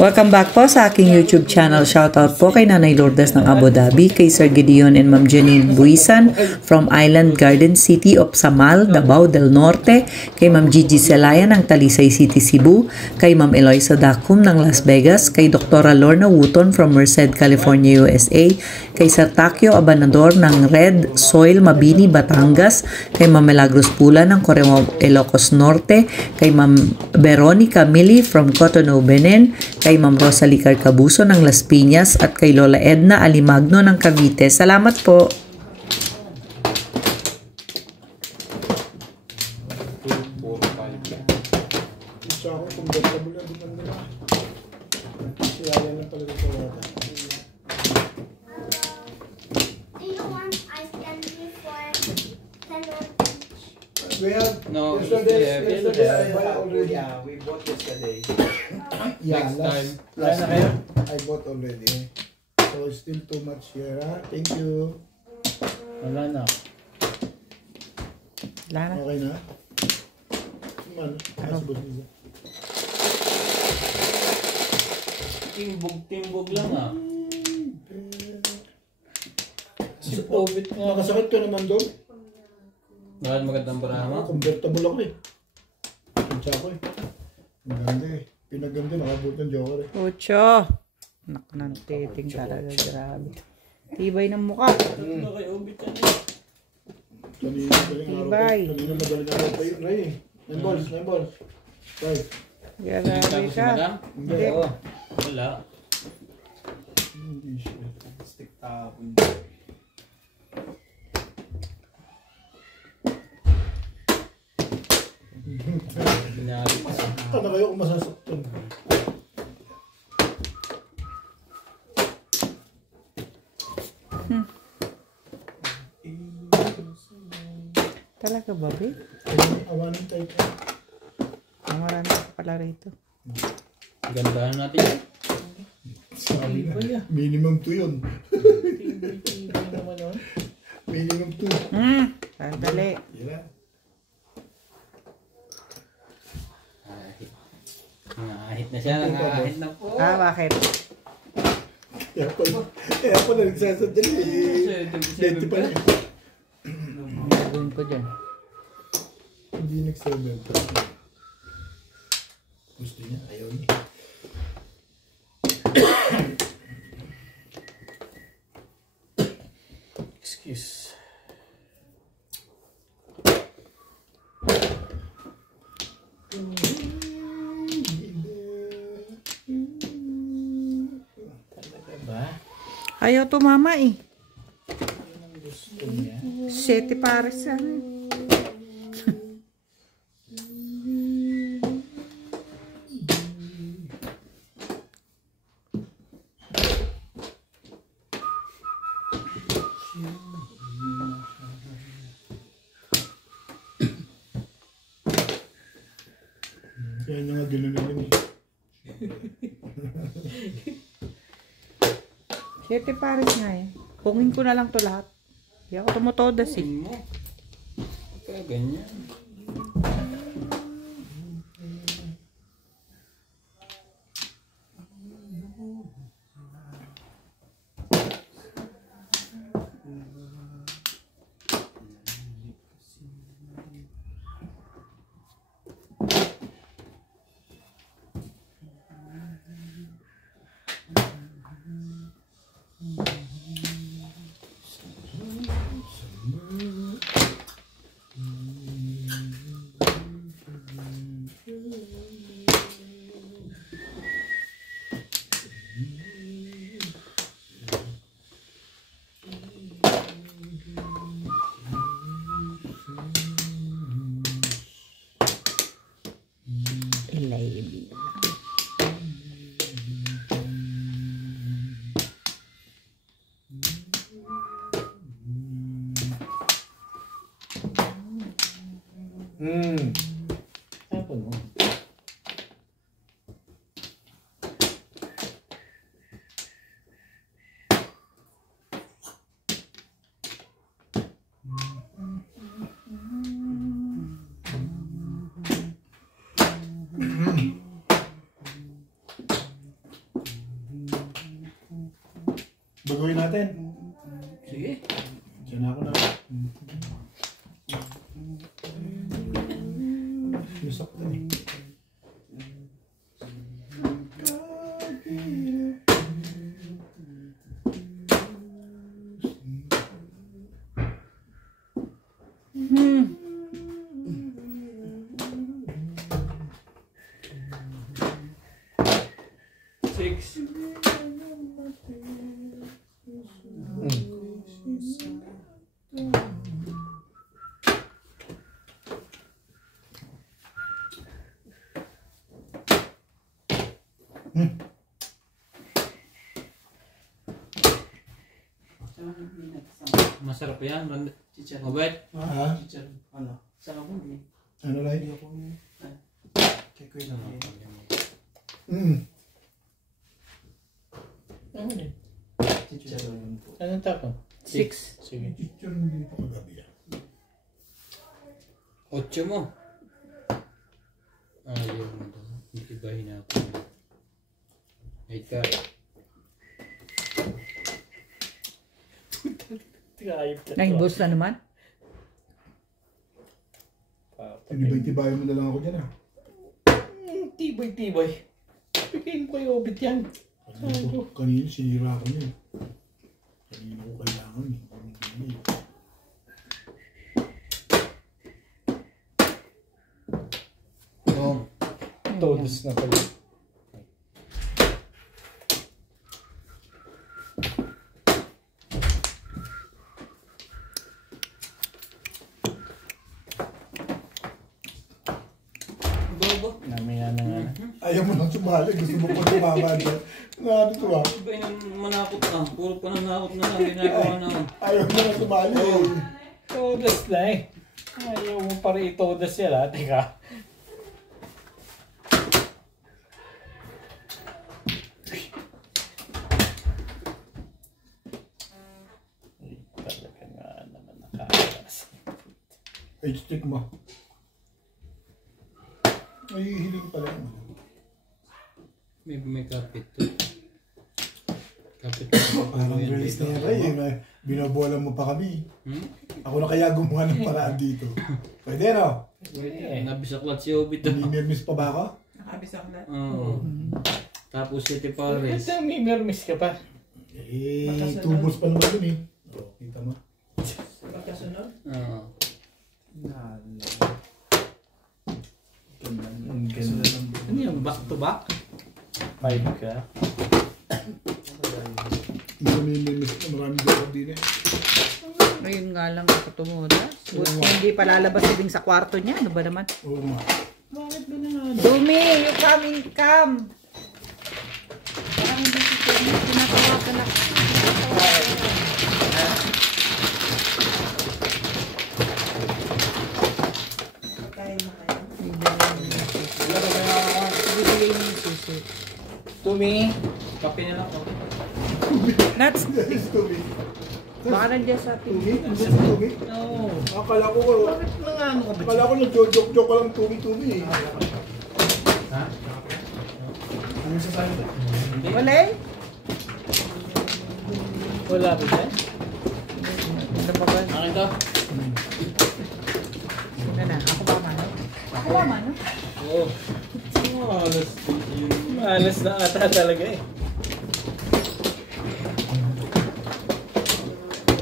Welcome back po sa aking YouTube channel. Shoutout po kay Nanay Lourdes ng Abu Dhabi, kay Sir Gideon and Ma'am Janine Buisan from Island Garden City of Samal, Davao del Norte, kay Ma'am Gigi Celaya ng Talisay City, Cebu, kay Ma'am Eloisa Dacum ng Las Vegas, kay Dr. Lorna Wooton from Merced, California, USA, kay Sir Takio Abanador ng Red Soil, Mabini, Batangas, kay Ma'am Milagros Pula ng Correo, Ilocos Norte, kay Ma'am Veronica Mili from Cotonou, Benin, kay Ma'am Rosalie Carcabuso ng Las Piñas at kay Lola Edna Alimagno ng Cavite. Salamat po! We have no, yesterday I buy already. Yeah, we bought yesterday. Yeah, Next time. last I bought already. So still too much here. Huh? Thank you. Wala na. Wala na. Okay na? Man, Timbog lang ah. Si Pobit nga. Nakasakit ka naman doon? Bakit magandang baraha? Convertible ako eh. Pincha ko eh. Maganda eh. Pinaganda, nakabot ng joker eh. Ocho! Nak ng titing talaga, grabe. Tibay ng mukha. Ano kay Obit ka niya? Kanina Tibay. Kanina madaling araw pa yun. Ray, 9 balls, 9 balls. Right. Grabe ka. Hindi. Oo. Wala. Hindi siya. Stick tapon. Binali pa. Ano kayo kung masasaktan? Talaga ba, babe? Awanin tayo. Ang marami ka pala rito. Gandahan natin. Sabi na. Minimum 2 yun. Minimum 2. Sandali. Yeah. Nangahit na siya. Nangahit na po. Ah, bakit? Kaya pa na nagsasadyan eh. Dito pa rin. Gagawin ko dyan. Hindi nagsasadyan. Gusto niya, ayaw niya. Excuse. Talaga ba? Ayaw tumama eh. Gusto niya. 7 pares yan. Kaya niya nga gano'n eh. 7 pares nga eh. Pungin ko na lang to lahat. Hindi ako tumutodas eh. Mo. Kaya ganyan. Baguhin natin. Sige. Diyan ako na. Nasaktan eh. Six. Masarap yan, mabait. Ha? Ano? Saan ako hindi? Ano lang? Hindi ako check ko yun. Ano din? Chicharon po. Anong tapo? 6. Sige. Picture hindi pa kagabi yan. 8 mo. Ayaw mo daw. Ibahin ako. 8 ka. Nag-boss na naman? Tinibay-tibayan mo na lang ako dyan ah. Tibay-tibay. Pikiin ko yung obit yan. Kanina sinira ko niya. Kanina ko kailangan eh. Todos na pala. Bobo. Namaya na nga. Ayaw mo nang sumali. Gusto mo pa sumama dyan. Ano to ah? Iba yung manakot na. Puro pananakot na lang ginagawa na. Ayaw mo nang sumali eh. Todos na eh. Ayaw mo pa rin itodas yan ha. Teka. Talaga nga naman nakakalas. Ay, stick mo. Ay, hiling pala yun. May kapit to. Kapit Parang girls na yan kayo. Binobola mo pa kami. Ako na kaya gumawa ng paraan dito. Pwede no? Pwede. Nabisaklat si Obit. Nininermis pa ba ako? Nakabisaklat? Oo. Tapos si Tipares. Ito, may mirmis ka pa. Eh, tubos pa naman yun eh. O, kita mo. Magkasunod? Oo. Ano yung back to back? 5 ka. Hindi kami nininermis na maraming dapat din eh. Ngayon nga lang ako tumudas. Buti hindi pa lalabas din sa kwarto niya. Ano ba naman? Oo nga. Bakit ba na Dumi, you come. Parang hindi si Dumi. Tinatawagan ako. Bibigay niya yung susi. Tumi. Kape na lang ako. Nuts. Yes, Tumi. Baka nandiyan sa Tumi? TV. Hindi si Tumi? Oo. Akala ko Bakit nangano ka ba? akala ko nag-joke-joke ko lang Tumi eh. Ha? Ano sa sa'yo ba? Hindi. Wala eh. Wala ba dyan? Ano ba ba? Akin to? Sino na? Ako ba mano? Ako ba mano? Oo. Malas. Malas na ata talaga eh.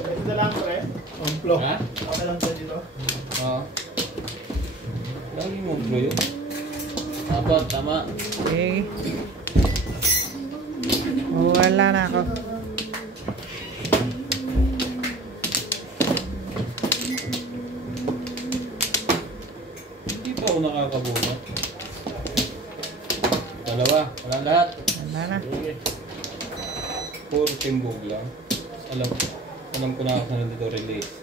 Ito lang, pre. Amplo. Ha? Okay lang sa dito. Oo. Lagi mo bro yun. Apat, tama. Okay. Wala na ako. Hindi pa ako nakakabuka. Dalawa, walang lahat. Wala na. Sige. Puro timbog lang. Alam ko na ako na dito release.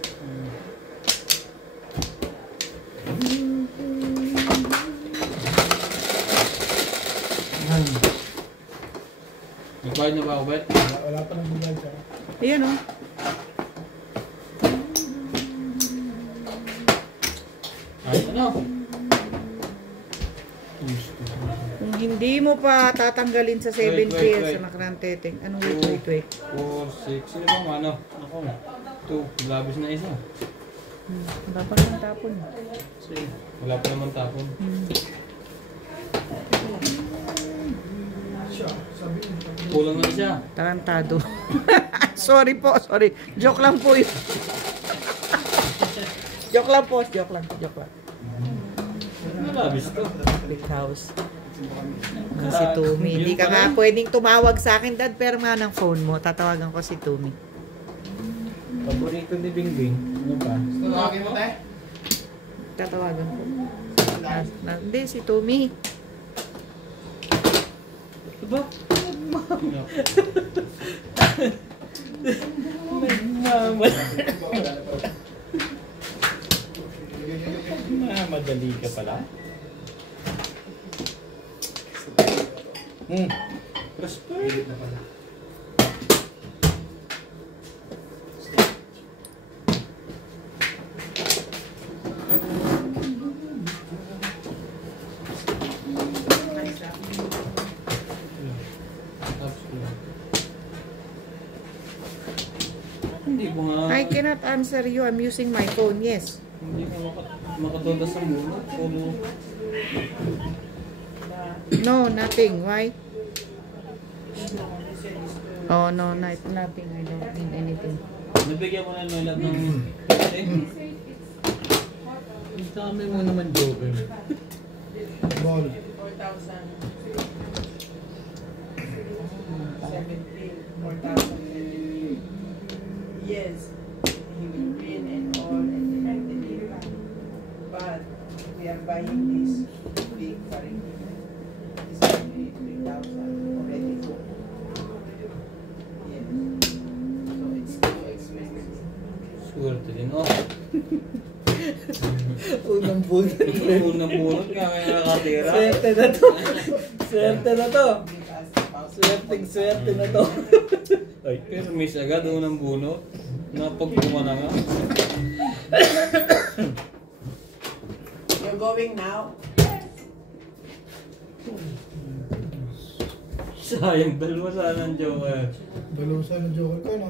Nagbayad na ba ako, Bet? Wala pa nang bigay siya. Ayan o. Ay, ano? Kung hindi mo pa tatanggalin sa 7 Wait, pairs wait. sa nakarang teteng. Anong wait? 4, 6. Sino bang ano? Ako. 2. Labis na isa. Wala pa naman tapon. Wala pa naman tapon. Kulang na isa. Tarantado. Sorry po, sorry. Joke lang po yun. Joke lang po, joke lang. Ano labis to? Big house. Si Tumi. Hindi ka nga pwedeng tumawag sa akin, Dad, pero nga ng phone mo. Tatawagan ko si Tumi. Paborito ni Bingbing. Ano pa? Tawagin mo, te? Tatawagan ko. Hindi, si Tumi. Diba? Madali ka pala. Prosper. Hindi ko nga. I cannot answer you. I'm using my phone. Yes. Hindi ko makatoda sa muna. No, nothing. Why? Oh, no, nothing. I don't need anything. Nabigyan mo na lahat ng... Ang dami mo naman, Joker. Ball. 4,000. Yes, he will win and all and everything. But we are buying this big for him. This is 3,000 already booked. Yes. So it's too expensive. Swerte din, oh. Unang bunot. Unang bunot nga kaya nakatira. Swerte na to. Swerte na to. Because Swerte na to. Ay, pero miss agad unang bunot. Napagpuma na nga. you're going now. Sayang, dalawa sana ang Joker. Balusa ng Joker ko, no?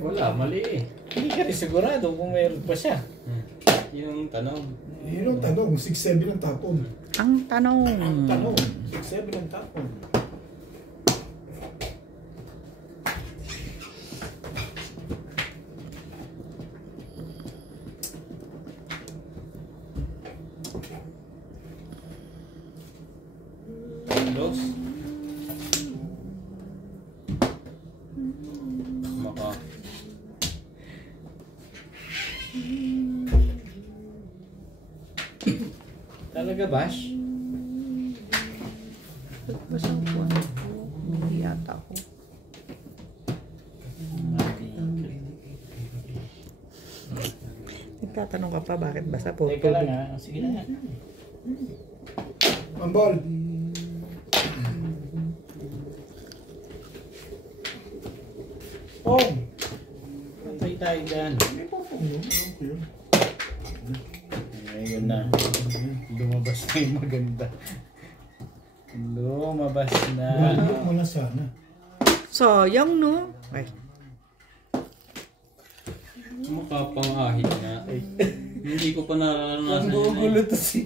Wala, mali eh. Hindi ka rin sigurado kung mayroon pa siya. Yun ang tanong. Yun ang tanong, 6-7 ang tapon. Ang tanong. Ang tanong, 6-7 ang tapon. Dos. Maka. Talaga, Bash? Basta ko. Hindi yata ako. Nagtatanong ka pa bakit basta po. Teka lang ha. Sige na. Ang ball. Oh! Pantay tayo dyan. Ayun na. Lumabas na yung maganda. Lumabas na. Balik mo na sana. Sayang, no? Ay. Makapang ahit nga. Hindi ko pa nararanasan Ang gugulo to si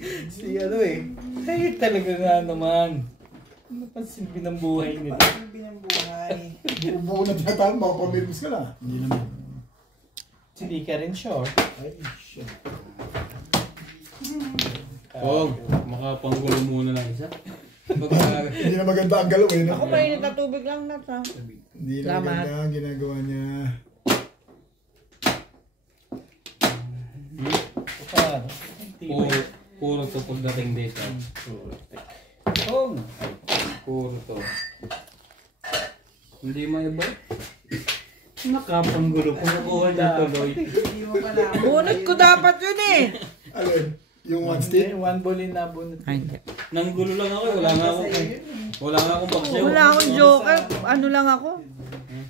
ano eh. Ay talaga nga naman. Ano pa silbi ng buhay nito? Ang binambuhay. Buo na tinatawag, makapamilmos ka na. Hindi naman. Hindi ka rin sure. Ay, shit. Oh, makapanggulo muna ng isa. Pagka... Hindi na maganda ang galaw eh. Ako mainit na tubig lang na ta. Hindi na Salamat. maganda ang ginagawa niya. Paano? Puro to pagdating dito. Oh! Puro to. Hindi maiba. Nakapanggulo ko. Nakuha niya tuloy. Hindi mo pala. Bunot ko dapat yun eh. Alin? Yung one Hindi, stick? one ball in na bunot. Ay, hindi. Nanggulo lang ako. Wala nga akong baksyo. Wala akong joker. Ano lang ako?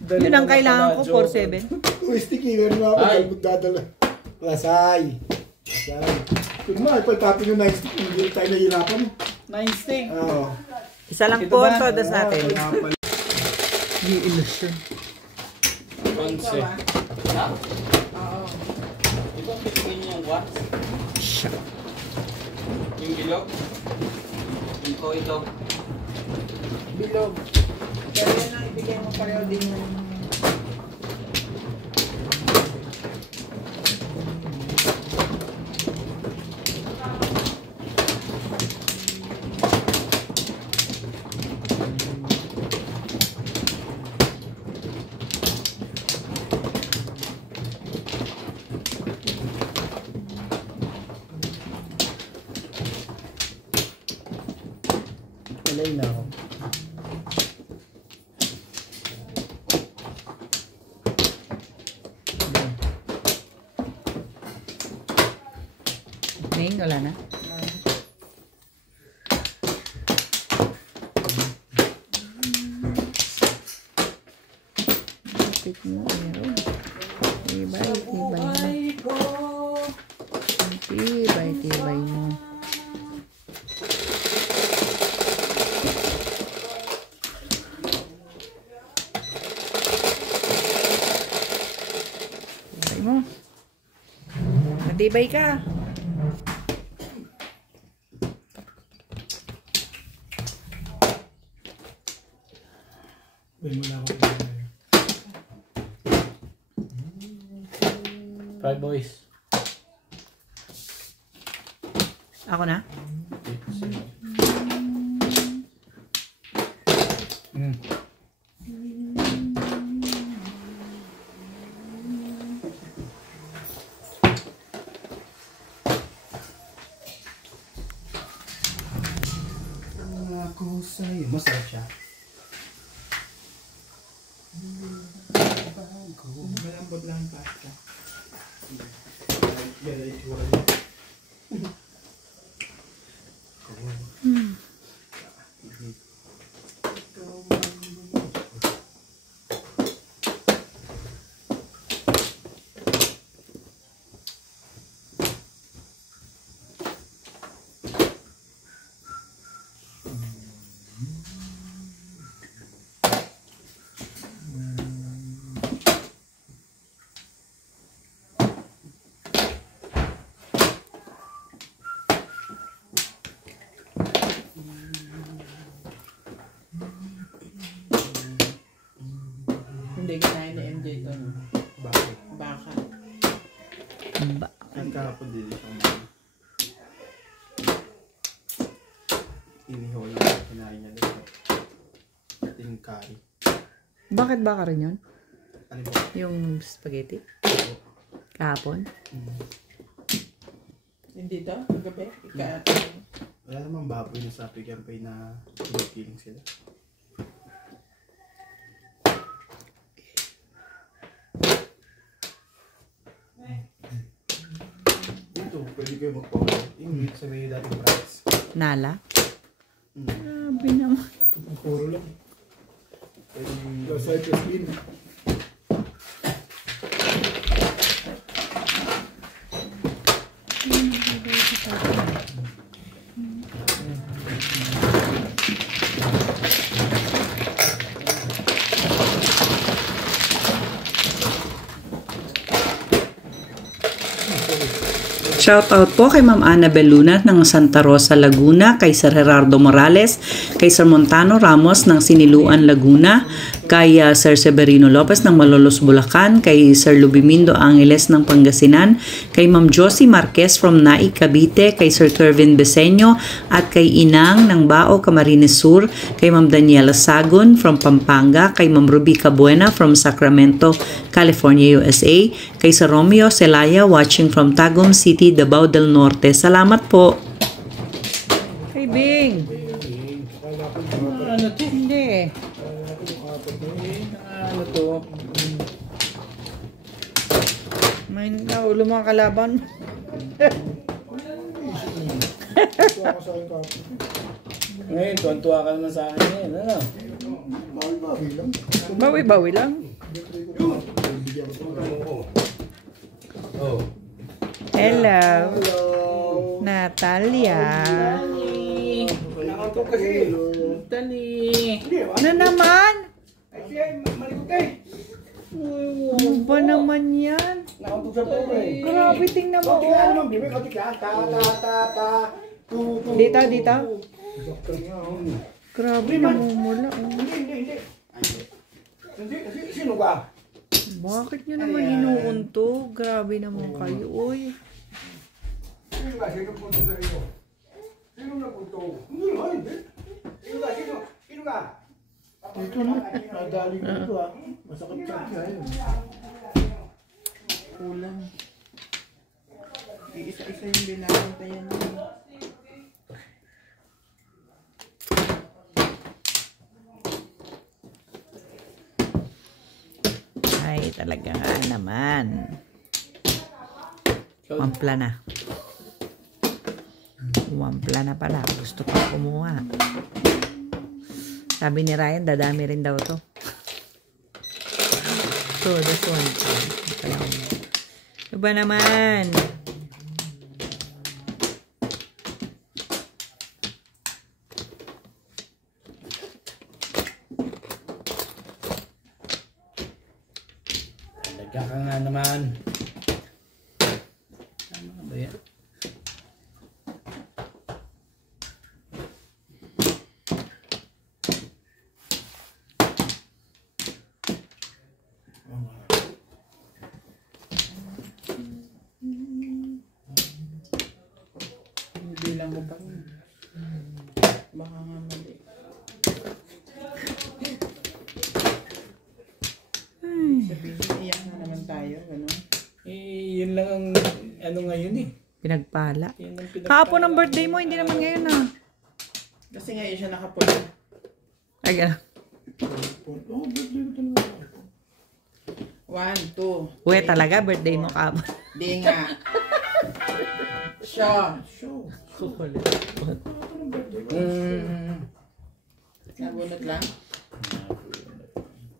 Yun ang kailangan ko, 4-7. Uy, sticky. Meron nga ako. Ay. Ay. Magdadala. Lasay. Lasay. Kung naman, ipagtapin yung night stick. Hindi tayo nahihirapan. 9 steak. Oo. Isa lang Ito po, ba? sodas natin. Yung illusion. Konse. Ha? Oo. Ito, pitigin niyo yung wax. Yung bilog. Ito, ito. Bilog. Pero yan ang ibigay mo pareho din yung... Alay na ako. Ning, wala na. Kapit mo, meron. Tibay, tibay mo. Tibay, tibay mo. Tibay mo. Matibay ka. May mula ako. Fried boys. Ako na? Mm. Ako sa'yo. Masarap siya. Malambot lang ang pasta. Yan ay itsura niya. Hindi kinain ni MJ ito. Bakit? Baka. Ba. Ang kahapon din siyang inihaw lang kinain niya doon. Ating curry. Bakit ba ka rin yun? Ano ba? Yung spaghetti? Kahapon? Hindi to? Gabi? Wala namang baboy na sa Pigampay na pinipiling sila. Dito, pwede kayo magpawala. Yung sabihin dati price. Nala? Grabe naman. Ang puro lang. Pwede Yung Cypress bean. Shoutout po kay Ma'am Annabel Luna ng Santa Rosa, Laguna, kay Sir Gerardo Morales, kay Sir Montano Ramos ng Siniluan, Laguna, kay Sir Severino Lopez ng Malolos, Bulacan, kay Sir Lubimindo Angeles ng Pangasinan, kay Ma'am Josie Marquez from Nai, Cavite, kay Sir Kervin Beseño at kay Inang ng Bao, Camarines Sur, kay Ma'am Daniela Sagun from Pampanga, kay Ma'am Ruby Cabuena from Sacramento, California, USA, kay Sir Romeo Celaya watching from Tagum City, Davao del Norte. Salamat po. Hey, Bing. Ano to? Hindi. Ano to? May naulo mga kalaban. Ngayon, tuwan-tuwa ka naman sa akin ngayon. Ano? Bawi lang. Bawi-bawi lang. Oh. Hello. Natalia. Nakakot kasi. Dali. Hindi, Ano naman? Ay, siya, malikot eh. Ano ba naman yan? Nakakot sa pobre. Grabe, tingnan mo. Okay, ano, bibig, okay ka. Dito, dito. Doktor nga, oh. Grabe, namumula. Hindi. Sino ka? Bakit nyo naman inuunto? Grabe naman kayo, uy. Sino ka? Sino punto sa iyo? Sino na punto? Hindi. Sino ka? Sino ka? Ito na. Nadali ko ito ah. Masakit sa akin. Kulang. Isa-isa yung binabantayan niya. Ay, talaga nga naman. Wampla na. Wampla na pala. Gusto ko kumuha. Sabi ni Ryan, dadami rin daw to. So, this one. Iba naman. Talaga ka nga naman. Tama ka ba yan? Bilang mo pa rin. Baka nga mali. Sabihin, iyak na naman tayo, gano'n. Eh, yun lang ang ano ngayon eh. Pinagpala. Yun ang pinagpala. Kahapon ang birthday mo, hindi naman ngayon ah. Kasi ngayon siya nakapula. Ay, gano'n. Oh, birthday ko talaga. 1, 2. Uwe, talaga, birthday mo kahapon. Di nga. Siya. Show. Nabunot lang.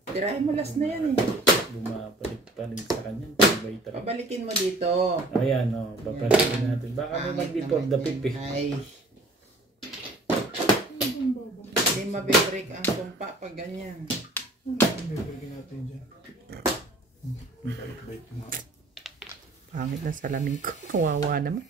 Tirahin mo last na yan eh. Bumabalik pa rin sa kanya. Tibay talaga. Pabalikin mo dito. Ayan o, papalikin natin. Baka may mag-before the pip eh. Ay. Hindi mabibreak ang sumpa pag ganyan. Bibigyan natin dyan. Bait-bait mo. Pangit na salamin ko. Kawawa naman.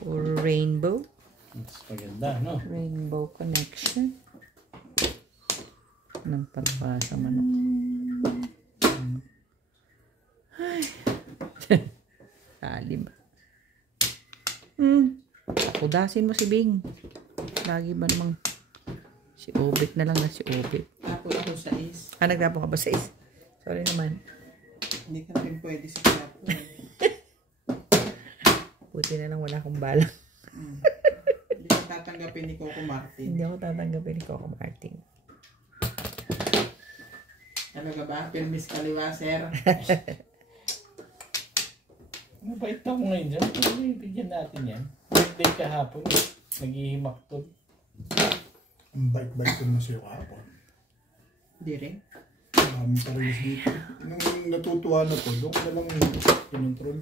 Or rainbow. Mas maganda, no? Rainbow connection. Anong pagpasa manok? Ay. Talim. Kudasin mo si Bing. Lagi ba namang si Obit na lang na si Obit. Tapo ako sa is. Nagtapo ka ba sa is? Sorry naman. Hindi ka rin pwede sa tapo. Buti na lang wala akong balang. Hindi ka tatanggapin ni Coco Martin. Hindi ako tatanggapin ni Coco Martin. Ano ka ba? Permis kaliwa, sir. Mabait ako ngayon dyan. Pero bigyan natin yan. Birthday kahapon. Naghihimak to. Ang bait-bait ko naman sa'yo kahapon. Hindi rin. Maraming parilis dito. Nung natutuwa na to, doon ko na lang pinontrol.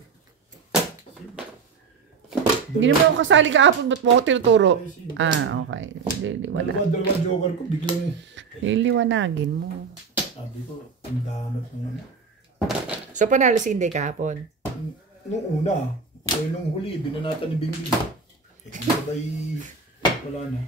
Hindi naman ako kasali kahapon. Ba't mo ako tinuturo? Ah, okay. Liwanag. Dalawa joker ko, biglang Liwanagin mo. sabi ko, ang damat ng ano. So, panalo si Inday kahapon. Nung una, kaya nung huli, binanata ni Bingbing. Eh, kung sabay, wala na.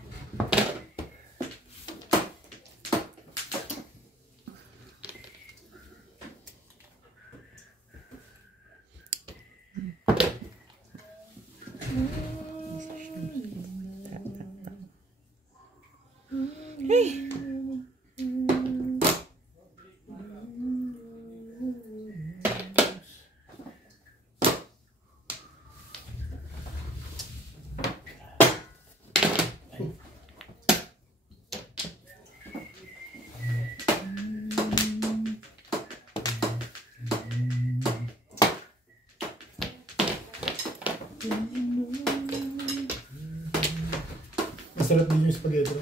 Masarap din yung spaghetti.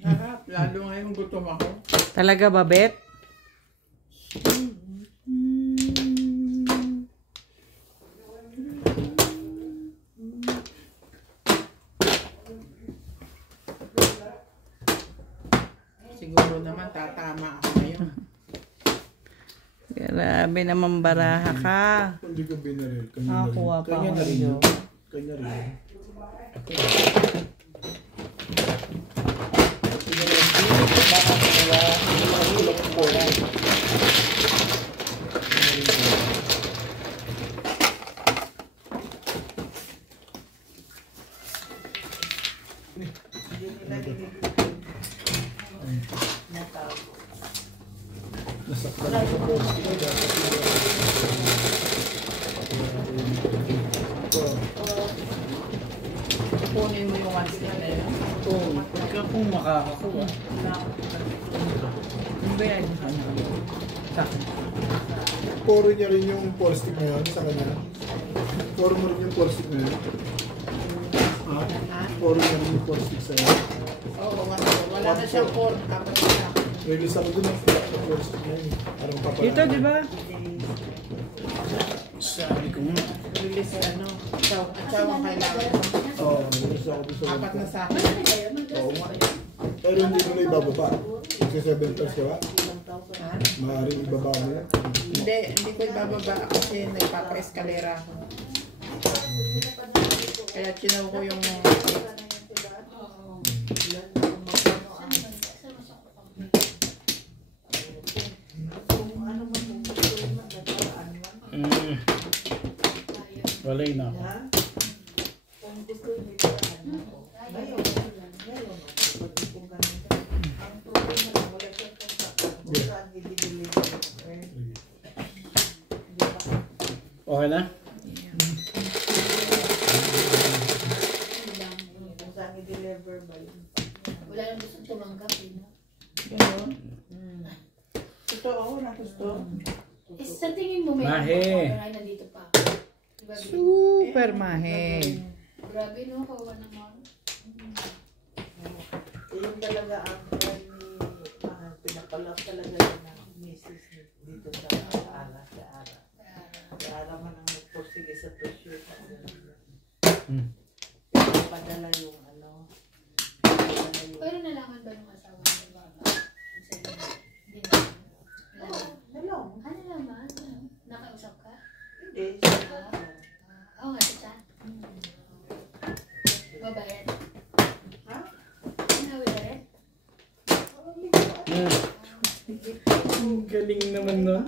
Harap, lalo ngayon gutom ako. Talaga ba, Bet? Tatama ako ngayon. Grabe naman baraha ka. Hindi ko binaril. Kanya na rin. Nakakuha pa Kanya ako na rin. video. yun. Kanya rin. Nasaktan ako po. Kunin mo yung one stick na yun. Oo, pagka kung makakakuha. Ano ba yan? Puro niya rin yung pole stick na yun sa kanya. Puro mo rin yung pole stick na yun. Ha? Puro niya rin yung pole stick sa yun. Oo, wala na siyang cord. Tapos na. Release ako dun ang flat na pole stick na yun. Parang papala. Dito, di ba? Sabi ko nga. Release ano. Atsaw ang kailangan. Oo, release ako dun sa Apat na sa akin. Oo nga. Pero hindi mo na ibababa. Kasi 7 plus ka ba? Ha? Maaaring ibaba mo yan. Hindi ko ibababa kasi nagpapa-eskalera ako. Kaya chinaw ko yung Walay na ako. Okay na? Wala nang gusto tumanggap eh, no? gano'n. Totoo, nagusto. Eh, sa tingin mo, may Mahe. ay nandito pa. Diba, Bin? Super mahe. Grabe, no? Kawawa naman. Yung talaga ang pinapalak talaga yun ng misis dito sa Ara. Sa Ara man ang nagpursige sa presyo. Padala yung ano. Pero nalaman ba ng asawa ng baba? Hindi na. Nalong. Ano naman? Nakausap ka? Hindi. Oo nga, siya. Babayad. Ha? Ano, rin? Ang galing naman nun.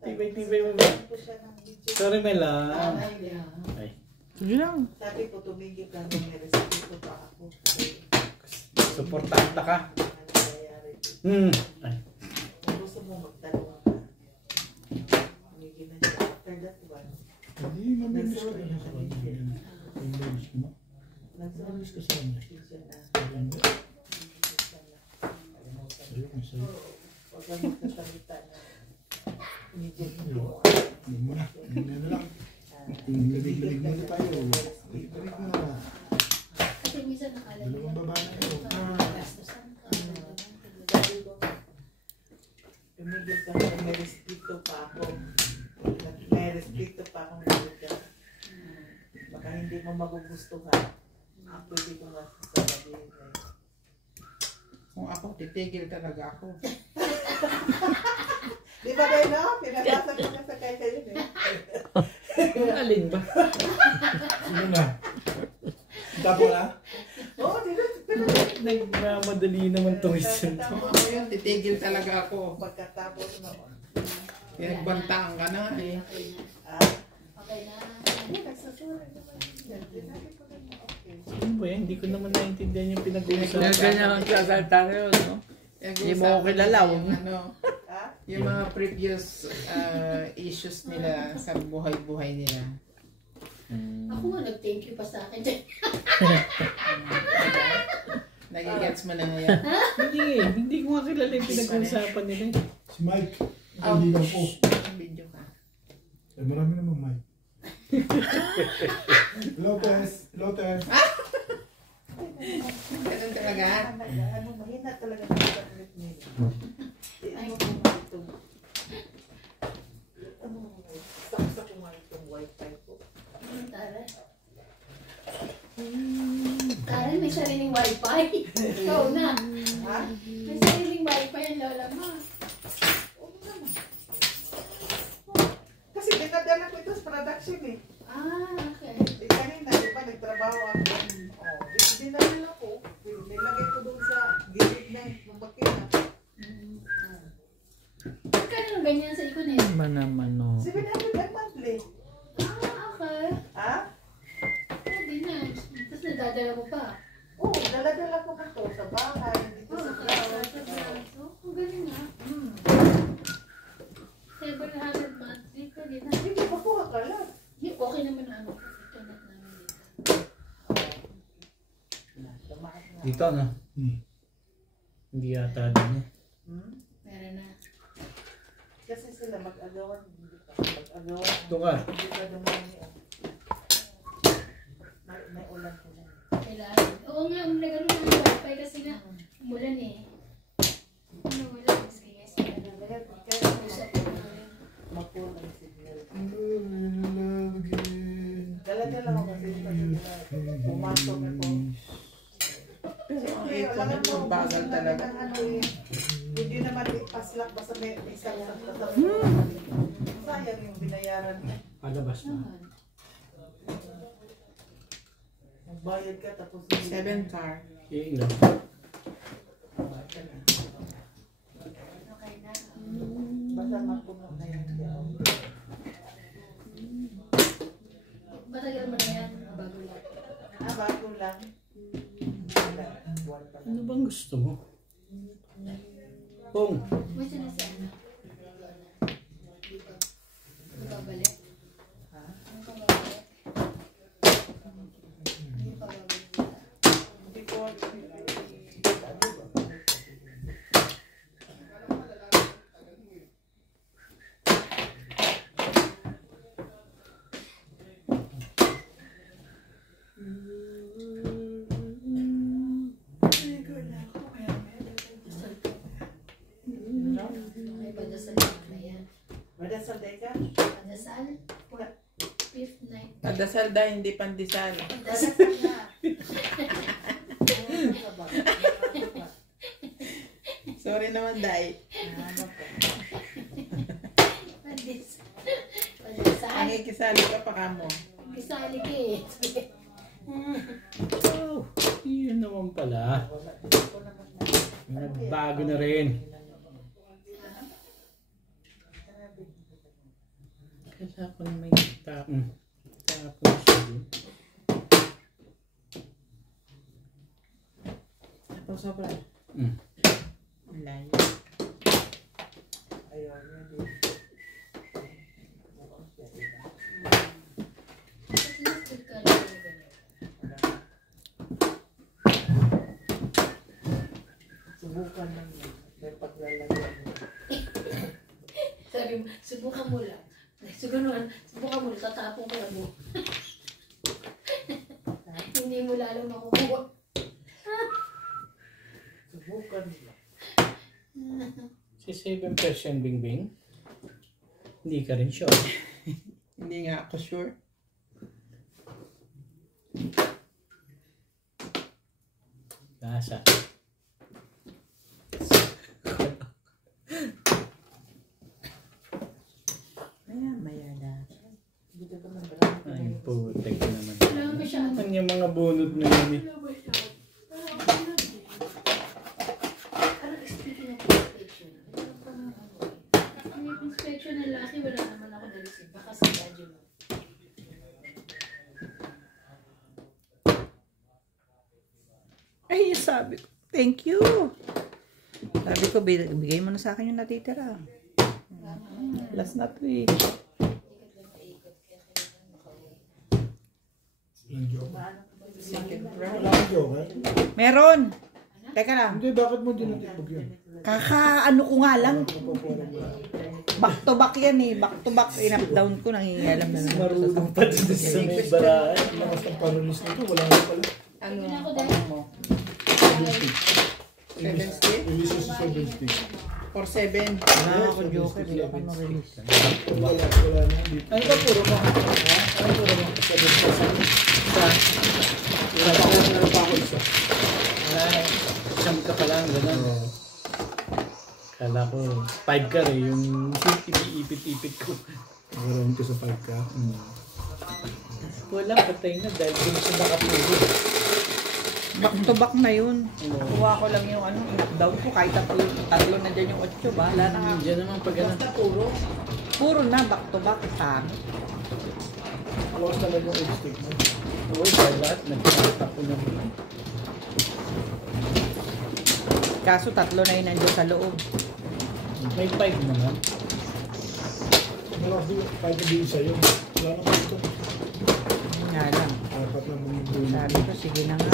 Tibay-tibay mo ba? Sorry, Mela. Ay, Sige lang. Sabi ko tumigil ka nung may respeto pa ako. supportanta ka. Ay. Gusto mo magtanong ka. Tumigil na siya. After that one, Hindi, mabilis ka na sa kanya. Mabilis ka na. nagsabi ka sa kanya. siya na. Ayun, sa'yo. Huwag kang magsasalita na. Immediately. Hindi mo na. Hindi na lang. Lalig-lalig muna tayo. Lalig-lalig muna. Kasi minsan nakala Dalawang baba na yun. gastusan ka. Tumigil ka na. May respeto pa ako. May respeto pa akong nagigil. Baka hindi mo magugustuhan. Pwede ko nga sasabihin eh. Kung ako, titigil talaga ako. Di ba kayo na? Pinabasa ko na sa kaya yun eh. Alin ba? Sino na? Tapo na? Oo, Nagmamadali naman tong isang to. Tama mo yun, titigil talaga ako. Pagkatapos mo. Pinagbantaan ka na eh. Okay na. Ano ba yan? Hindi ko naman naintindihan yung pinag-uusapan. Ganyan ang sasalta sa'yo, no? Hindi mo ako kilala. Yung, yung mga previous issues nila sa buhay-buhay nila. Ako nga nag-thank you pa sa akin. Nagigets mo na ngayon. Hindi ko nga kilala yung pinag-uusapan nila. Si Mike. Kaibigan ko. Video ka. Eh, marami namang Mike. Lotes. Lotes. Ganun talaga. Ano, mahina talaga sa internet nila. Ano ko nga ito? Saksa ko nga itong wifi ko. Tara. Tara, may sariling wifi. Ikaw na. Ha? May sariling wifi ang Dito na. Hindi yata din eh. Meron na. Kasi sila mag-agawan, hindi ka. Mag-agawan. Ito ka. Hindi ka dumami. May ulan ko na. Kailangan. Oo nga, nagano na ng wifi kasi nga umulan eh. Ano wala? Sige guys. Usap ko na rin. Mapul ang signal. Dala-dala ko kasi pumasok ako. Okay, alam mo, bagal talaga. Hindi naman ipaslak basta may isang sayang yung binayaran niya. Palabas na. Magbayad ka tapos 7 car. Ilan? Okay na. basta mapuno na yan. Matagal mo na yan. Bago lang. Bago lang. Ano bang gusto mo? Pong. Wait na si ano? Dito. Babalik. Ano ka babalik? Hindi pa babalik dito. Hindi ko May padasal na yan. madasal day ka? Padasal? 5th night. Padasal dahil hindi pandesal. Padasal na. Sorry naman, Day. Padasal. Padasal. Ang ikisali ka pa ka mo. Kisali ka eh. Oh, yun naman pala. Nagbago na rin. Kailangan ko na may tapon siya din. Tapos sobra. Layo. Ayaw niya din. At least nagkaroon na ganun. Subukan lang yun. May paglalagyan. Sabi mo, subukan mo lang. Subukan mo lang, tatapon ko lang mo. Hindi mo lalo makukuha. Subukan lang. Si 7% Bingbing? Hindi ka rin sure. Hindi nga ako sure. Nasa. Maya na. Dito ka na ba? Ay, putek naman. Wala masyado. Ano yung mga bunod na yun eh? Wala masyado. Parang speaking of inspection, meron pa nga ano eh. May inspection na laki, wala naman ako nalisin. Baka sa radyo mo. Ay, sabi ko. Thank you. Sabi ko, bigay mo na sa akin yung natitira. Last na 3. Second round. Wala kang joker? Meron. Teka lang. Hindi, bakit mo dinatipag yun? Ano ko nga lang. Back to back yan eh. Back to back. In-up down ko. Nangingialam na naman. Marunong pa dito sa may barahan. Lakas ng parulis nito, wala na pala. Ano Ito na ako dahil. mo? 7 stick? Release sa 7 stick. Or 7? Wala ako joker. Wala ka na release. Wala na dito. Ano ba puro mo? Ano puro mo? Meron pa ako isa. Ay, isang ka pa lang, gano'n. Kala ko, 5 ka rin, yung ipit-ipit ko. Meron ka sa 5 ka. Wala, patay na dahil dun siya nakapuro. Back to back na yun. Kuha ko lang yung in-up down ko. Kahit tatlo na dyan yung 8. Bahala na nga. Diyan naman pag ano. Puro na back to back. Sami. Lakas talaga yung 8 stick mo. Uy, dahil lahat, nagtatapo na rin. Kaso 3 na yun nandiyan sa loob. May 5 naman. Malakas din, 5 na din sa'yo. Wala na dito. Nga lang. Apat na bumibili. Sabi ko, sige na nga.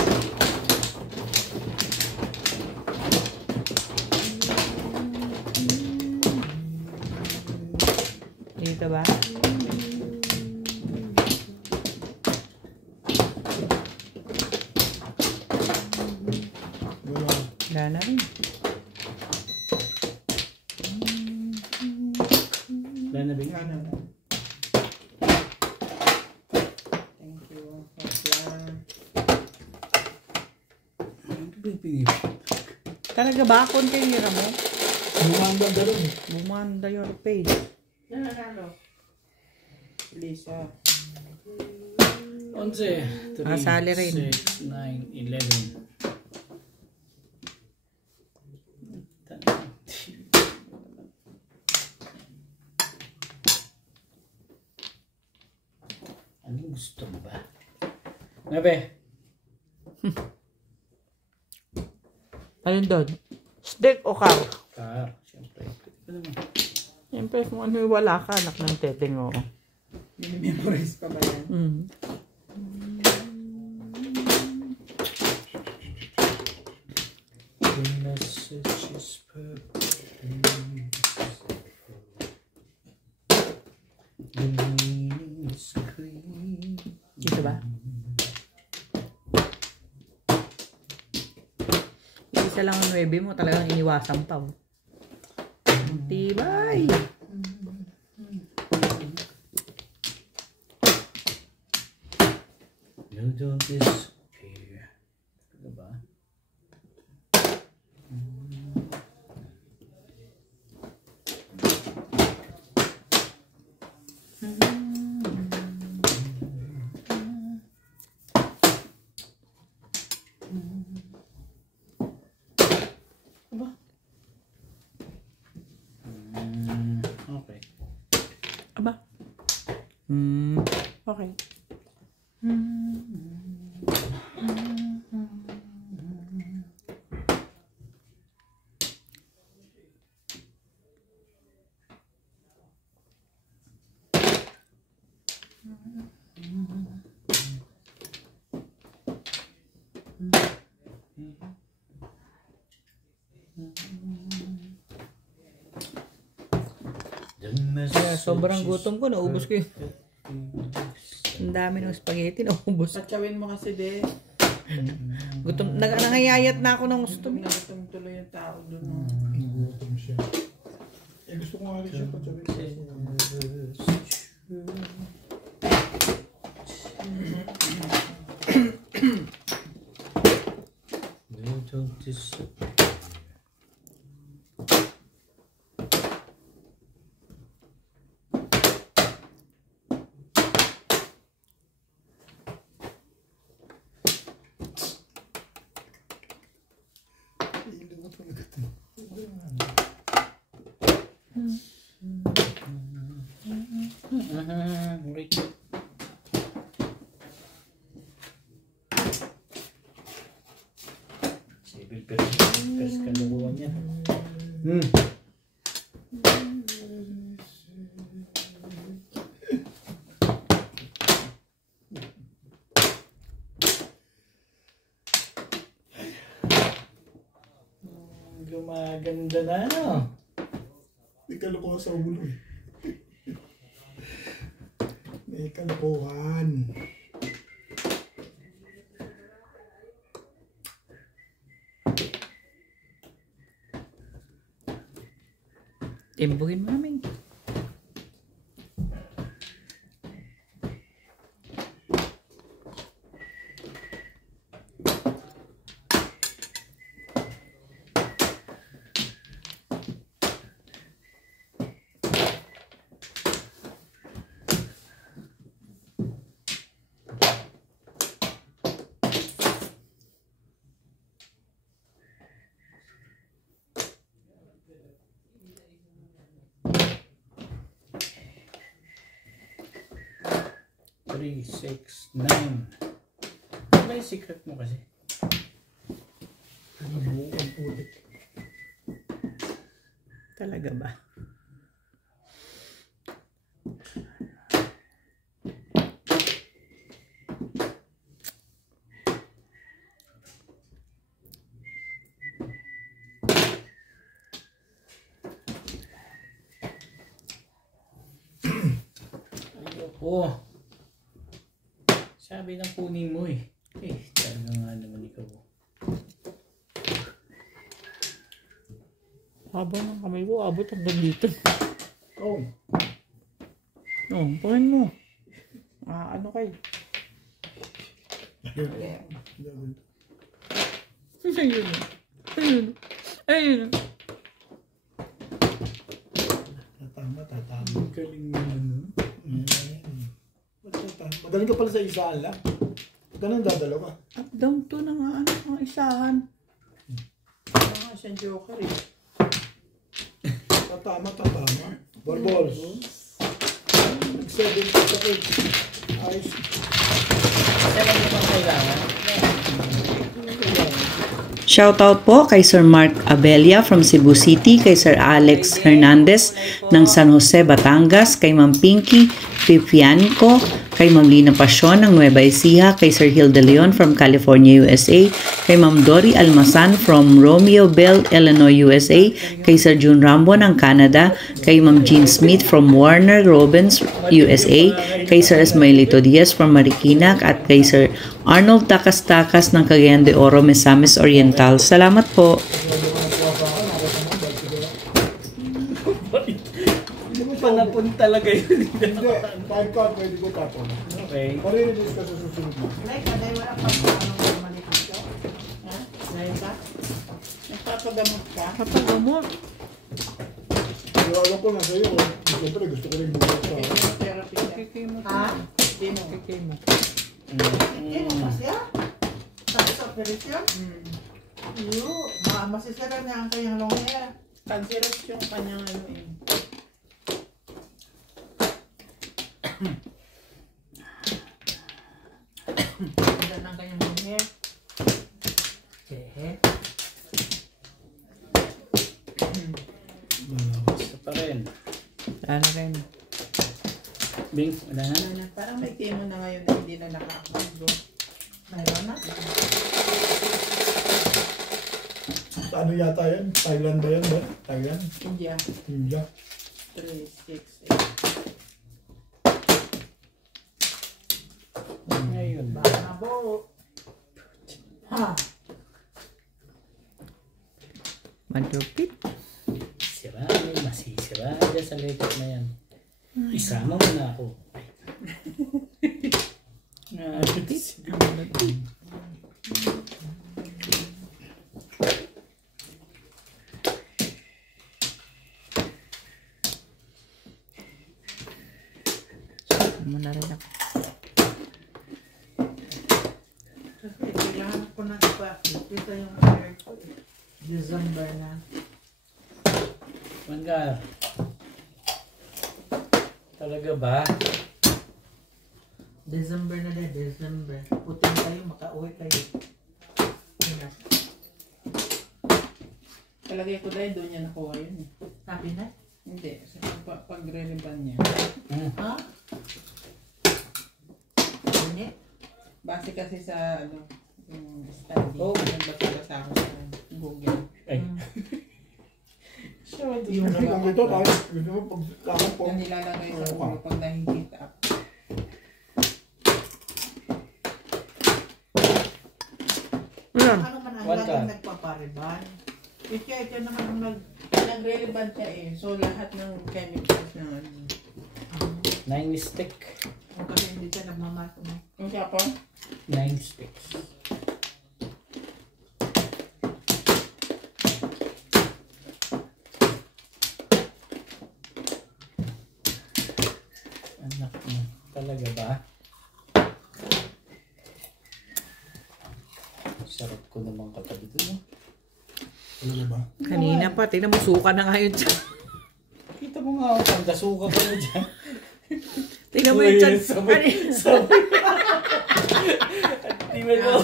Dito ba? Wala na rin. Wala na ba yun? Thank you. Lang. Talaga ba? Konti yung hira mo? Bumanda ka rin. Bumanda your face. Nananalo. Lisa. 11, 3, Sali rin. 6, 9, 11. Anong gusto mo ba? Nabe? Ayun doon. Steak o car? Car, siyempre. Ano naman? Siyempre, kung ano yung wala ka, anak ng teteng o. Minimemorize pa ba yan? Mm. The message is the meaning is green. Dito ba? Isa lang ang 9 mo, talagang iniwasan pa. Oh. Tibay! You don't disappear. Ano ba? Okay. Aba? Okay. Kaya sobrang gutom ko, naubos ko yun. Ang dami ng spaghetti, naubos. Patsawin mo kasi de. Gutom, nangayayat na ako ng gusto. Nagutom tuloy yung tao doon. No? Gutom siya. Eh, gusto ko nga rin siya pagsabi ko. You don't disappear. Wait. Civil pers kalukuhan yan. Gumaganda na, ano? May kalokohan sa ulo eh. May kalokohan. Timbugin mo namin. Three, 6, 9. Ano yung secret mo kasi? Ano mo ang pulit. Talaga ba? Oh. Sabi ng kunin mo eh. Talaga nga naman ikaw. Haba ng kamay ko, abot hanggang dito. Oh. Oh, pakin mo. Ano kayo? Ayun. Ayun. Ayun. Tatama. Galing naman. Magaling ka pala sa isa lang. Ganun dadalo ka. Up down to na nga ang isahan. Mga siyang joker eh. Tatama. Balls. Nag-7 sa cake. Ayos. Alam mo bang kailangan? Shoutout po kay Sir Mark Abella from Cebu City, kay Sir Alex Hernandez ng San Jose, Batangas, kay Ma'am Pinky Pipianco, kay Ma'am Lina Pasyon ng Nueva Ecija, kay Sir Hilda Leon from California, USA, kay Ma'am Dory Almasan from Romeo Bell, Illinois, USA, kay Sir June Rambo ng Canada, kay Ma'am Jean Smith from Warner Robins, USA, kay Sir Esmaelito Diaz from Marikina, at kay Sir Arnold Takas-Takas ng Cagayan de Oro, Misamis Oriental. Salamat po. Panapon talaga yun. Hindi. 5 card, pwede ko tapon. Okay. Pare-release ka sa susunod mo. Like, aday wala pa anong maliit ka? Ha? Ngayon ka? Nagpapagamot ka? Papagamot. Pero alam ko na sa'yo. Siyempre, gusto ko rin bumalik ka. Chemotherapy ka? Kikimo. Ha? Hindi mo. Kikimo. Hindi mo pa siya? Tapos sa operasyon? Masisira niya ang kanyang long hair. Cancerous yung kanyang ano eh. Ganda ng kanyang long hair. Chehe. Isa pa rin. Ano rin? Bing, wala na. Ano na, parang may chemo na ngayon na hindi na nakakago. Mayroon na? Sa ano yata yan? Thailand ba yan ba? Thailand? India. India. 3, 6, 8. Ngayon. Baka na po. Ha? Madupit. Sira, may masisira dyan sa lekot na yan. Isama mo na ako. Mo na rin ako. Kasi kailangan ko na pa. Ito yung hair ko. December na. Mangga. Talaga ba? December na din. December. Putin kayo, makauwi kayo. Talagay ko dahil doon niya nakuha yun eh. Sabi na? Hindi. Sa pagre-riban niya. Ha? Hindi. Base kasi sa ano, yung study. Oh. Nagbasa ako sa Google. Ay. Yung Kasi kung ito tayo, gusto mo pagkakot po. yung nilalagay sa ulo pag na-heat up. Ayan. Ano man ang One laging card. nagpapariban? Ito naman ang nagre-riban siya eh. So lahat ng chemicals na ano. 9 stick. Kasi hindi siya nagmamato mo. Yung siya po? 9 sticks. Anak mo. Talaga ba? Sarap ko naman katabi doon. Talaga ba? Kanina pa, tingnan mo, suka na nga yun siya. Kita mo nga ako, pagdasuka ko na dyan. Tingnan mo yun siya. Tingnan mo.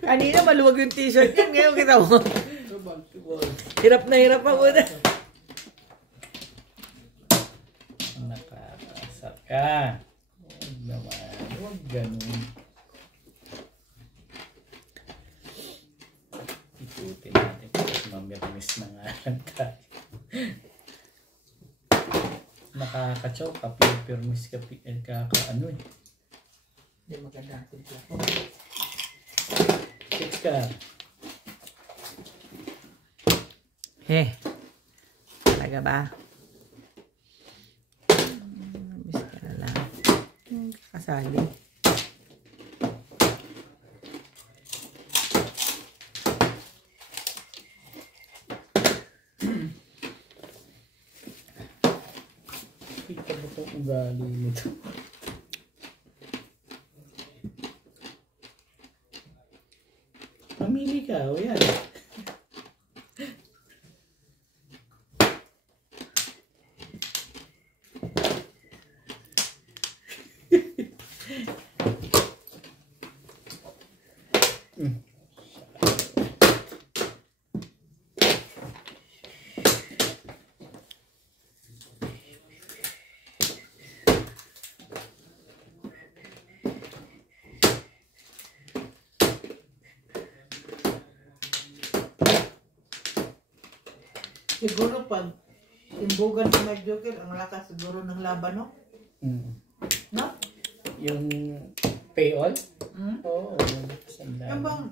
Kanina maluwag yung t-shirt yan, ngayon kita mo. Hirap na hirap ako na. Nakakasar ka. Huwag naman. Huwag ganun. Ikutin natin kasi mamirmis na nga lang tayo. nakakachaw ka, permis ka, ano eh. Hindi maganda ang timpla. 6 ka. Talaga ba? Miss ka na lang. Kasali. Kita ba itong ugali nito? Mamili ka, o yan. Siguro pag imbugan ni Mike Joker, ang lakas siguro ng laban, no? No? Yung pay-all? Hmm? Oo. Yan bang,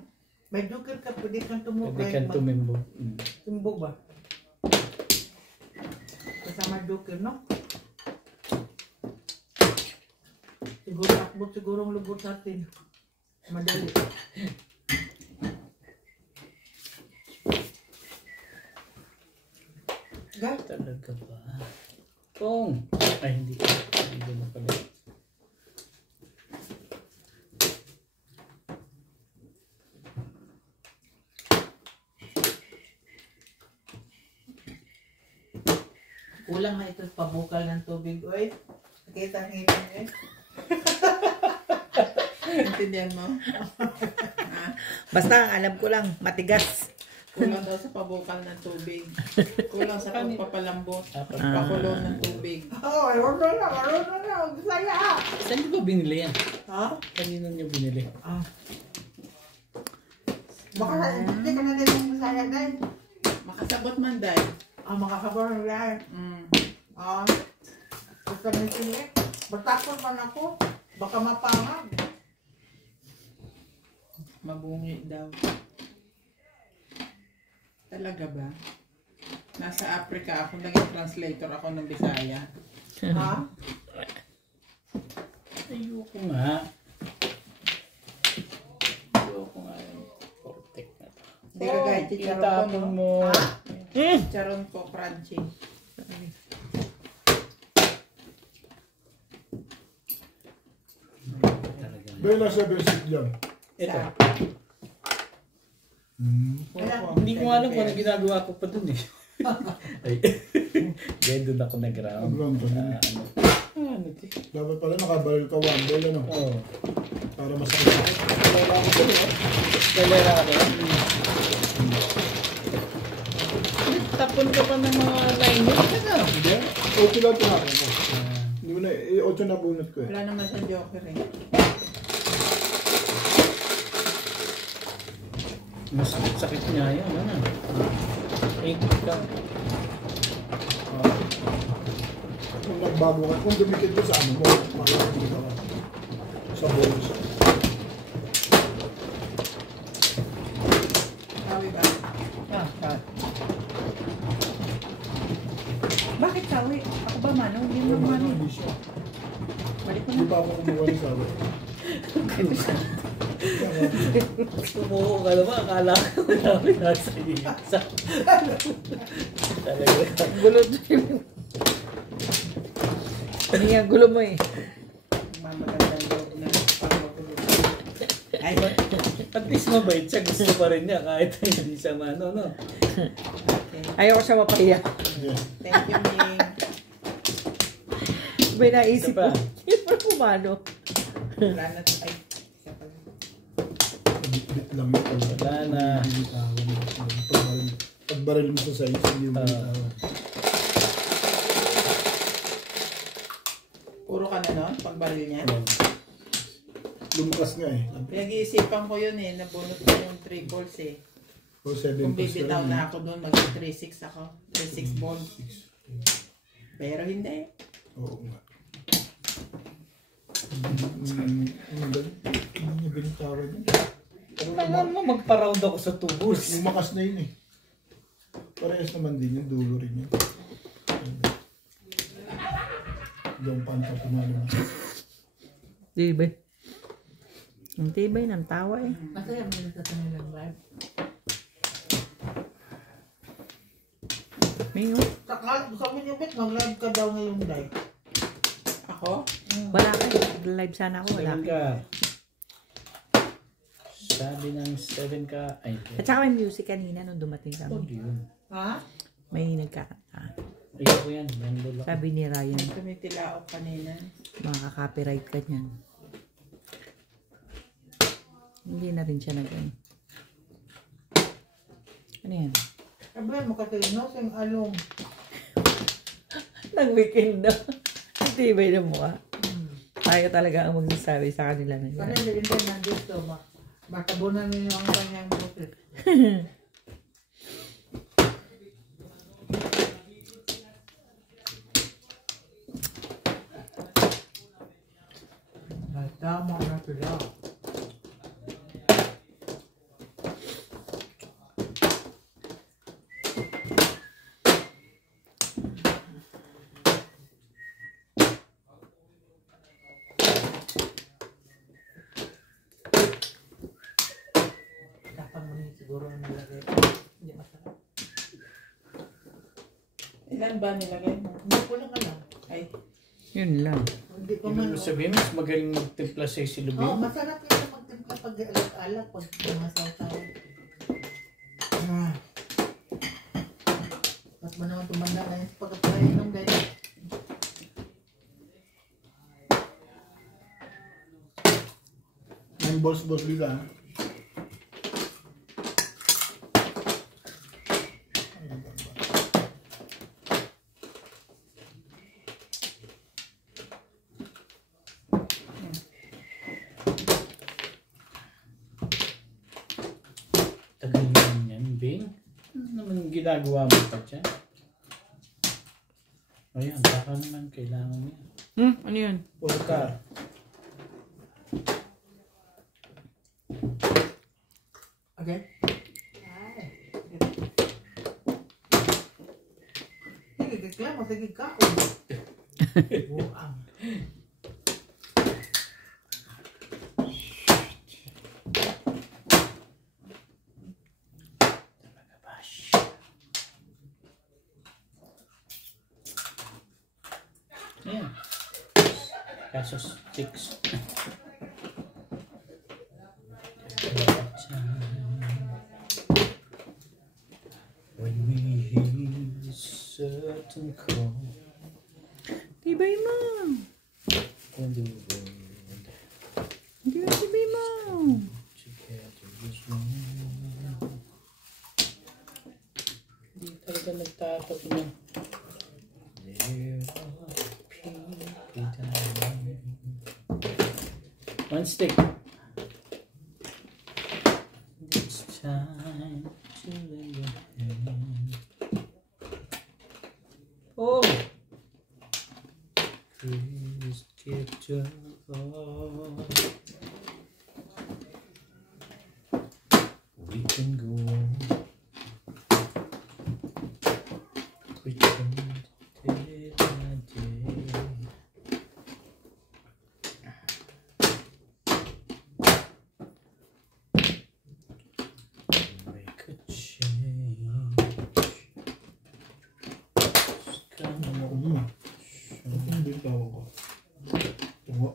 Mike Joker ka, pwede kang tumubay. Pwede kang tumimbo. Tumbog ba? Kasama Joker, no? Siguro akbot, siguro ang lubot natin. Madali. Gal? Talaga ba? Kung! Ay, hindi ko. Hindi na pala. Kulang na ito pabukal ng tubig. Uy, nakita ang ngipin eh. Intindihan mo? Basta, alam ko lang, matigas. Kulang daw sa pabukal ng tubig. Kulang sa pagpapalambot. Pakulong ng tubig. Oo, ayun na. Saya! Saan niyo ba binili yan? Ha? Kanino niyo binili? Baka hindi ka na din yung masaya dahil. Makasabot man dahil. Makasabot man dahil. Basta may sili. Batakot man ako. Baka mapangag. Mabungi daw. Talaga ba? Nasa Africa ako, naging translator ako ng Bisaya. Ha? Ayoko nga. Ayoko nga yung protect na to. Hindi ka kahit chicharon ko, Itapon no? mo. Chicharon ko, crunchy. Bella 7-6 lang. Ito. Wala. Hindi ko alam kung ano ginagawa ko pa dun eh. Ay. Kaya dun ako nag-round. Nag-round ka dun. Ano ito? Dapat pala nakabaril ka 1 ball, ano? Oo. Para masakit. Kalera ka ba? Tapon ka pa ng mga line mo. Hindi. 8 lang tinakay ko. Hindi mo na, 8 na bunot ko eh. Wala naman sa Joker eh. Mas sakit nga yan. Ano? 8 ka. Kung nagbago ka, kung dumikit ko sa ano mo, makikita ka sa bonus. Sabi ba? Bakit sawi? Ako ba, Mano? Hindi mo Yung mga Mano. hindi siya. Balik mo Hindi na. pa ako kumuha ng sabi. Tumuko ka naman. Akala ko namin nasa isa. Talaga. Gulot. Ano yung gulo mo eh? Mamagandang loob na pagpapulog. Ay, At least mabait siya. Gusto pa rin niya kahit hindi siya Mano, no? Ayaw ko siya mapahiya. thank you, Ming. May naisip Isa pa. ko. Siyempre po, Mano. Wala na to. Ay, isa pa lang. Bit lang yun. Wala na. Hindi tawag. Pagbaril mo sa size, hindi mo tawag. Puro ka na nun, pagbaril niya. Lumakas nga eh. Pinag-iisipan ko yun eh, nabunot ko yung 3 balls eh. O 7 Kung plus bibitaw ka rin. na ako doon, mag-3-6 ako. 3-6 balls. Pero hindi. Oo nga. Hindi niya binitawan yun. Kailangan mo magpa-round ako sa tubos. Lumakas na yun eh. Parehas naman din yung dulo rin yun. Doon panta pumalo na. Tibay. Ang tibay ng tawa eh. Masaya mo nagtatanong ng live. Mingo. Sabi niyo, Bet, mag-live ka daw ngayong live. Ako? Wala ka. Live sana ako. Wala 7 ka. ka. Sabi ng 7 ka. Ay, At saka may music kanina nung dumating huwag kami. yun. Ha? May nagkakanta. Ayoko yan. Yan lolo. Sabi ni Ryan, Kami tilaok kanina. makaka-copyright ka niyan. Hindi na rin siya nag-ano. Ano yan? Sabi mo katino, sing along. Nag-weekend na. Ang tibay na mukha. Tayo talaga ang magsasabi sa kanila na Kasi yan. hindi rin nandito, matabunan ninyo ang kanyang bukit. Tama na sila. Dapat mo siguro ang nilagay. Hindi masarap. Ilan ba nilagay mo? Hindi ko lang alam. Ay, Yun lang. hindi ko Ibig man. mo sabihin, mas magaling magtimpla sa Oo, isilubin. masarap yun magtimpla pag alat-alat, pag masaw-saw. Ba't mo naman tumanda na yun pagkapainom guys? May balls nila. Ha? Tagal naman yan, Bing. Ano naman ginagawa mo pa dyan? Ayan, baka naman kailangan niya. Ano yun? Pulka. Again? Sige, reklamo, sige ka. Buang. Ayan. Kaso 6. When we hear certain call Tibay mo. in the world Hindi na tibay mo. together is wrong. Hindi talaga nagtatap na. There are people dying. One stick. It's time to lay your hand. Oh! Please get your heart. We can go on. Pretend day by day. Make a change. Just come on. Hindi yung tawag ko. Tungo.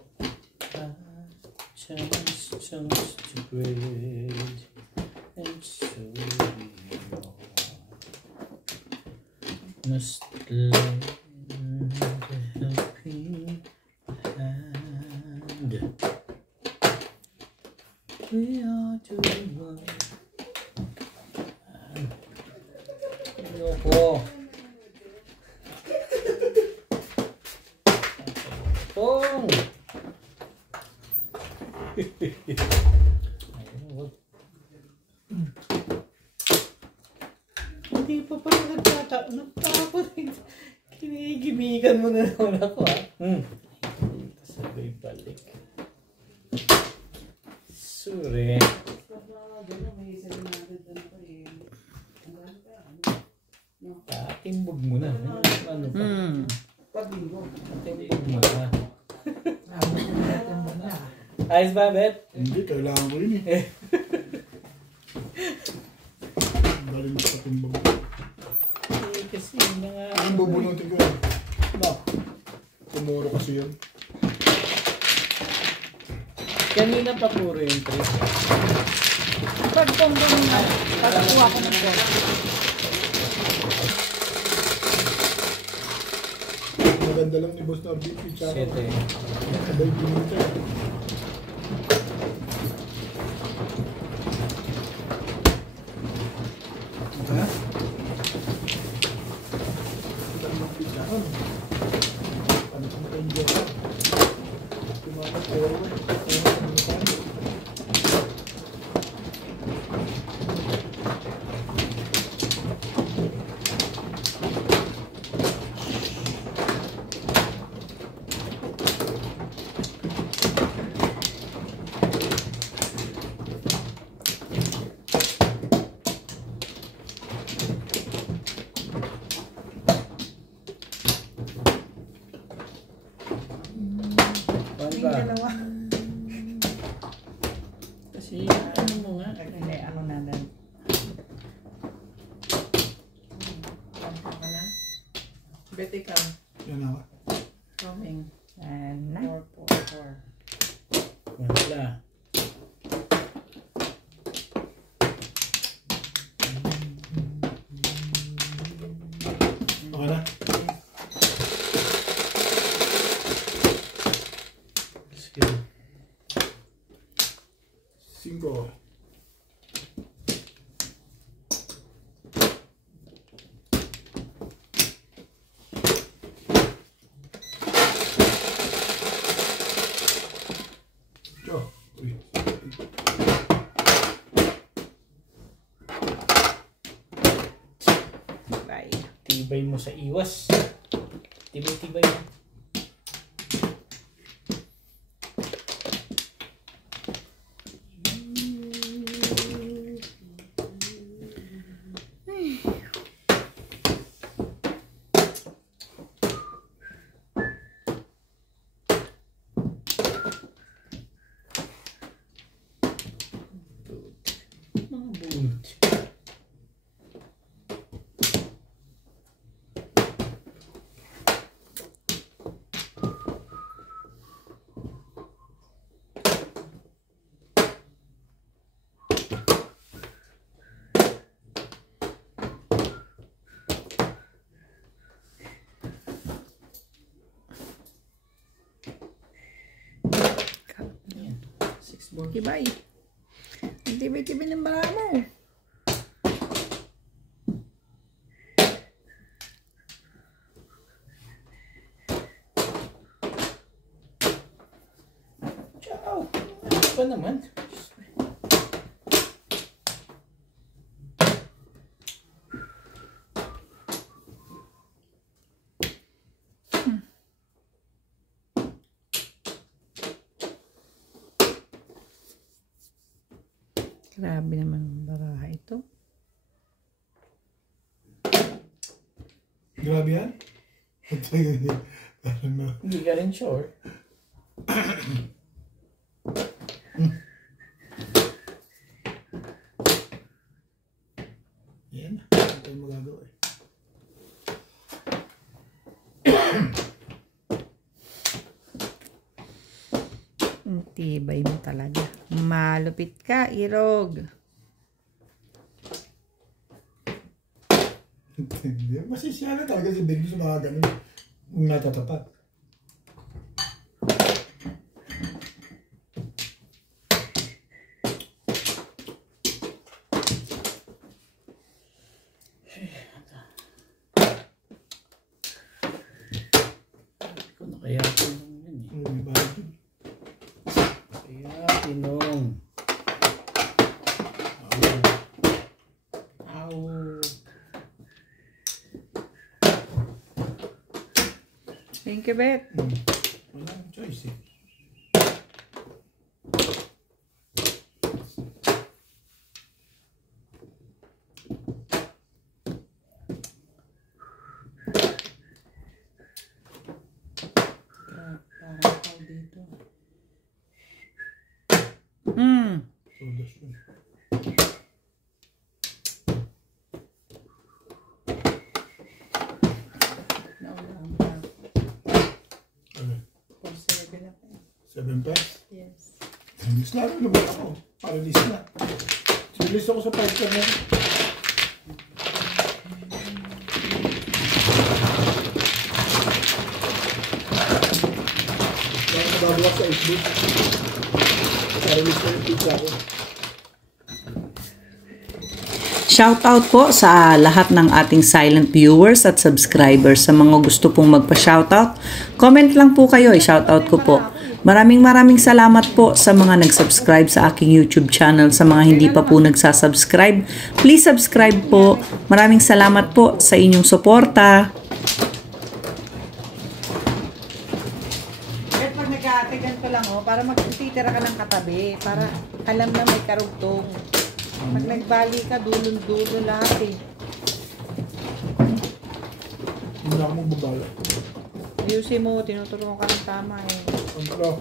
Chance to bread and so we all must lend a helping hand. We are doing well. Ayoko. Pong! Hindi pa pala nagtatapos. Kinigimigan mo na naman ako ha. putik. Sure. Timbog mo na. Ano pa? Timbog mo na. Ayos ba, Bet? Hindi, kailangan ko yun eh. Galing sa timbang. Kasi yun na nga. Ang bubunutin ko yan. No. Tumuro kasi yan. Kanina pa puro yung trace. Pagtong na, tatakuha ko ng po. Maganda lang ni Boss Nardi. Sete. Sabay pinita. Ha? Ang pizza ko. Ano kung kayo dyan? Tumakas ko. Yung dalawa. Kasi ano mo nga. Hindi, ako na lang. Bet ikaw. Yan ako. Coming. And na. 4. Wala. Okay na? Sige. 5. Uy. Bye. Tibay mo sa iwas. Tibay-tibay mo. Mga bulut. Ayan. 6 balls. Ibay. Ang tibay-tibay ng bara mo. Ciao! Ano ba naman? Grabe naman ang baraha ito. Grabe yan? Parang na. Hindi ka rin sure. Yan. Ano tayo magagawa eh. Ang tibay mo talaga. Malupit ka, Irog. Masisya na talaga si Big sa mga ganun. Kung natatapat. Ikaw na kaya tinong yun eh. Ano may bahay dun? Kaya tinong. Ow. Thank you, Bet. Wala akong choice eh. Sodas yun. Naulang pa. Ano? 4-7 ako. 7 pesos? Yes. Mas lalo naman ako. Para list na. Silis ako sa 5 ka na. Kaya nababawas sa 8 booth. Para list na yung pizza ko. Shoutout po sa lahat ng ating silent viewers at subscribers. Sa mga gusto pong magpa-shoutout, comment lang po kayo, i-shoutout ko po. Maraming salamat po sa mga nag-subscribe sa aking YouTube channel. Sa mga hindi pa po nagsasubscribe, please subscribe po. Maraming salamat po sa inyong suporta. Kahit pag nag-aatigan ko lang, para magtitira ka ng katabi, para alam na may karugtong. Pag nagbali ka, dulon-dulo lahat eh. Hindi na ako magbabala. Ayusin mo, tinutulungan ka ng tama eh. Kontro.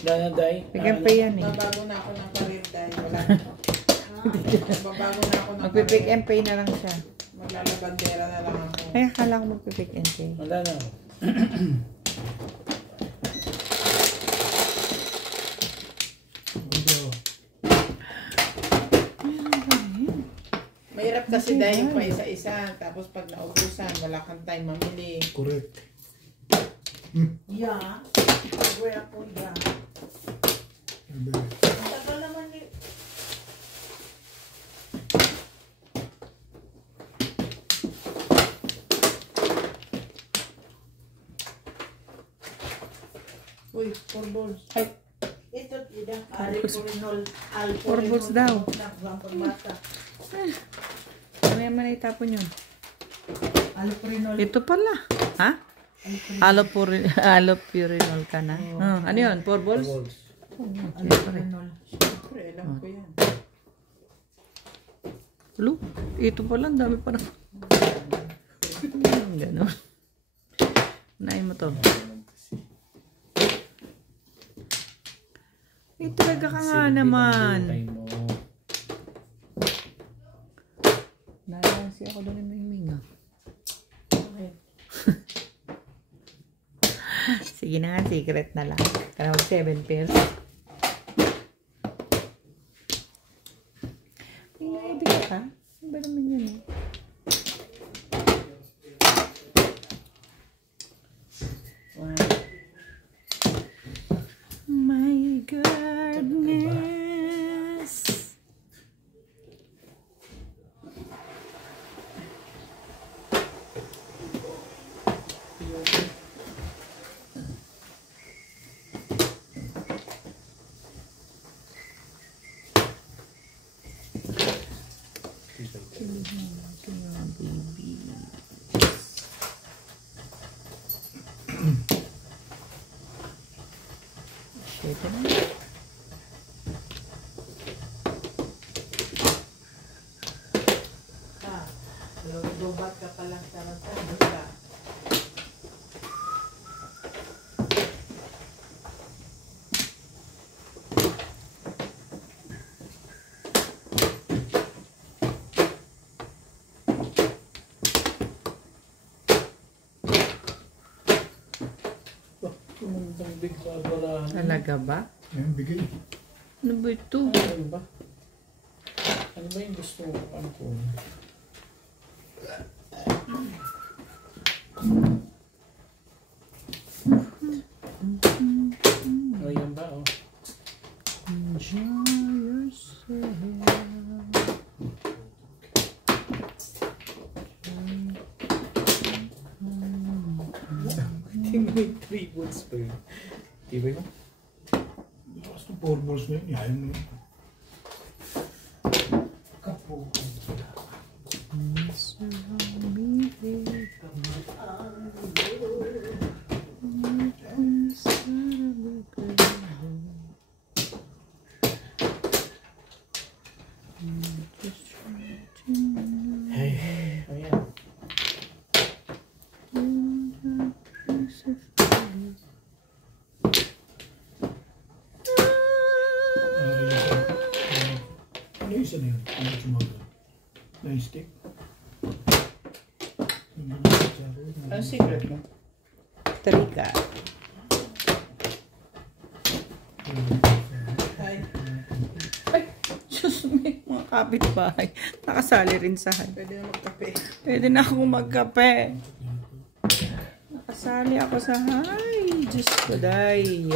Wala na, Day. Bigyan pa yan eh. Babago na ako ng career dahil wala. Babago na ako ng Magpipick and pay na lang siya. Maglalabandera na lang ako. Ay, akala ko magpipick and pay. Wala na. Mahirap kasi dahil pa isa-isa. Tapos pag naubusan, wala kang time mamili. Correct. Yeah. Pag-wear ako, yeah. Tagal naman eh. Uy, 4 balls. Ay. Ito, idang alporinol. 4 balls daw. Ano naman na itapon yun? Alporinol. Ito pala. Ha? Allopurinol ka na. Ano yun? 4 balls? Alporinol. Siyempre, alam ko yan. Lu, ito pala. Ang dami pa na. Ganon. Unahin mo to. Talaga ka nga naman. Nalansi ako doon ng himinga. Okay. Sige na nga, secret na lang. Kaya mag 7 pairs. Hindi ka pa? Ano ba naman yun eh? My goodness. Ito na. Dobat ka palang sarata. Basta. Talaga ba? Ayan, bigay. Ano ba ito? Ano ba? Ano ba yung gusto mo? Ano ko? Oh, yan ba? Oh. Enjoy yourself. Tingnan yung 3 volts pa yun. Di ba yun? Lakas ng 4 balls na yun. Yahin mo yun. Ay, ayan. stick. Anong secret mo? Trika. Ay, Diyos me, mga kapitbahay. Nakasali rin sa hand. Pwede na magkape. Pwede na akong magkape. Nakasali ako sa hay. Diyos ko, day.